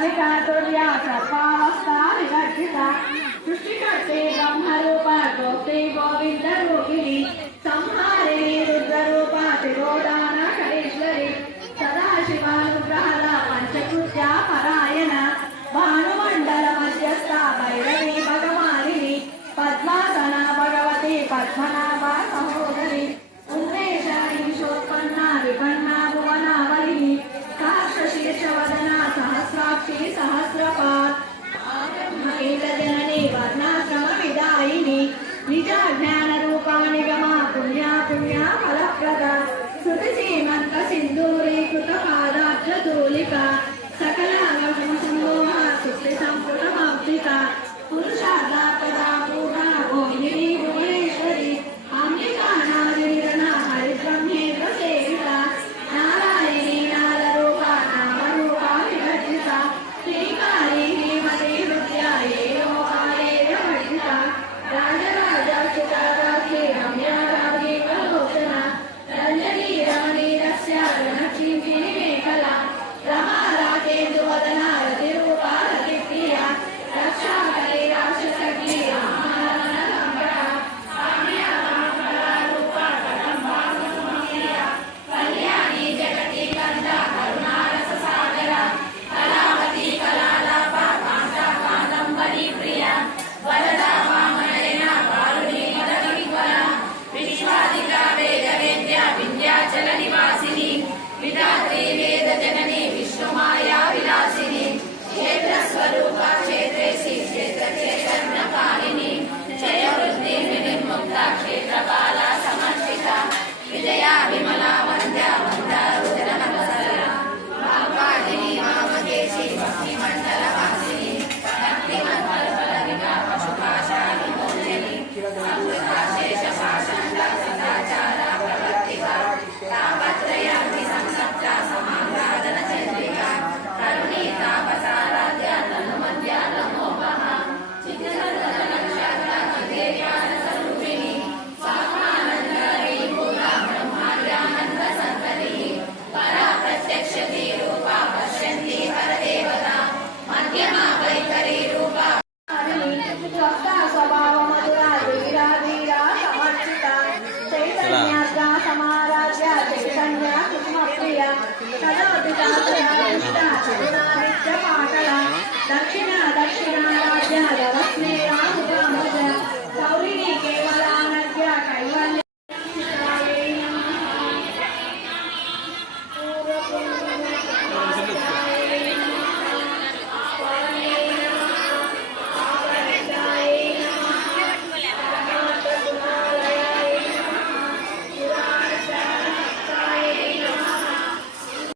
तुर्या सर्वावस्था विवर्जिता सृष्टिकर्ते ब्रह्मरूपा गोप्ते गोविन्दरूपिणी संहारिणी रुद्ररूपा त्रिगोदानकरेश्वरी सदाशिवानुग्रहदा पञ्चकृत्या परायण भानुमण्डल मध्यस्था भैरवी भगवानिनी पद्मासना भगवती पद्मनाभा सहोदरी उन्मेषानीशोत्पन्ना विपन्ना भुवनावलिनी सहस्रशीर्षवदना सहस्राक्षी सहस्रपात् जननी वर्णाश्रमविदायिनी निजाज्ञानरूपा निगमा पुण्या पुण्या फलप्रदा श्रुतिसीमन्त सिन्दूरीकृतपादाब्जधूलिका सकलागमसम्मोहा सुप्तिसम्पुटमब्धिका पुरुषार्थदा